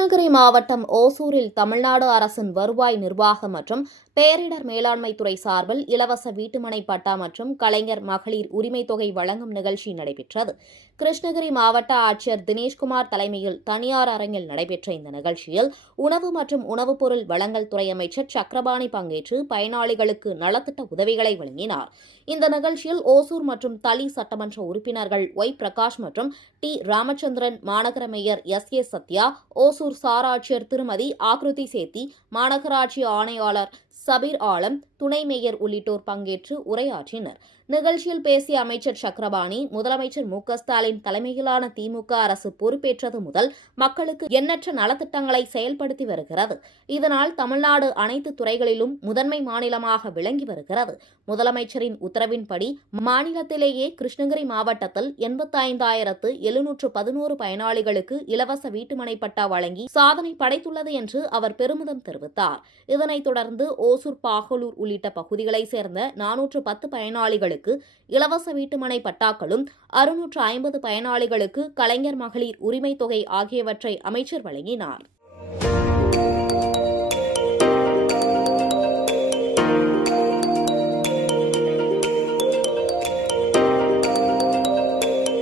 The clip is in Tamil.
கிருஷ்ணகிரி மாவட்டம் ஓசூரில் தமிழ்நாடு அரசின் வருவாய் நிர்வாகம் மற்றும் பேரிடர் மேலாண்மை துறை சார்பில் இலவச வீட்டுமனை பட்டா மற்றும் கலைஞர் மகளிர் உரிமைத் தொகை வழங்கும் நிகழ்ச்சி நடைபெற்றது. கிருஷ்ணகிரி மாவட்ட ஆட்சியர் தினேஷ்குமார் தலைமையில் தனியார் அரங்கில் நடைபெற்ற இந்த நிகழ்ச்சியில் உணவு மற்றும் உணவுப் பொருள் வழங்கல் துறை அமைச்சர் சக்கரபாணி பங்கேற்று பயனாளிகளுக்கு நலத்திட்ட உதவிகளை வழங்கினார். இந்த நிகழ்ச்சியில் ஓசூர் மற்றும் தளி சட்டமன்ற உறுப்பினர்கள் ஒய் பிரகாஷ் மற்றும் டி ராமச்சந்திரன், மாநகர மேயர் எஸ் சத்யா, ஓசூர் சார் ஆட்சியர் திருமதி ஆக்ருதி சேத்தி, மாநகராட்சி ஆணையாளர் சபீர் ஆலம், துணை மேயர் உள்ளிட்டோர் பங்கேற்று உரையாற்றினர். நிகழ்ச்சியில் பேசிய அமைச்சர் சக்கரபாணி, முதலமைச்சர் மு.க.ஸ்டாலின் தலைமையிலான திமுக அரசு பொறுப்பேற்றது முதல் மக்களுக்கு எண்ணற்ற நலத்திட்டங்களை செயல்படுத்தி வருகிறது. இதனால் தமிழ்நாடு அனைத்து துறைகளிலும் முதன்மை மாநிலமாக விளங்கி வருகிறது. முதலமைச்சரின் உத்தரவின்படி மாநிலத்திலேயே கிருஷ்ணகிரி மாவட்டத்தில் 85,711 பயனாளிகளுக்கு இலவச வீட்டுமனை பட்டா வழங்கி சாதனை படைத்துள்ளது என்று அவர் பெருமிதம் தெரிவித்தார். இதனைத் தொடர்ந்து ஓசூர், பாகலூர் உள்ளிட்ட பகுதிகளைச் சேர்ந்த 410 பயனாளிகளுக்கு இலவச வீட்டுமனை பட்டாக்களும், 650 பயனாளிகளுக்கு கலைஞர் மகளிர் உரிமைத் தொகை ஆகியவற்றை அமைச்சர் வழங்கினார்.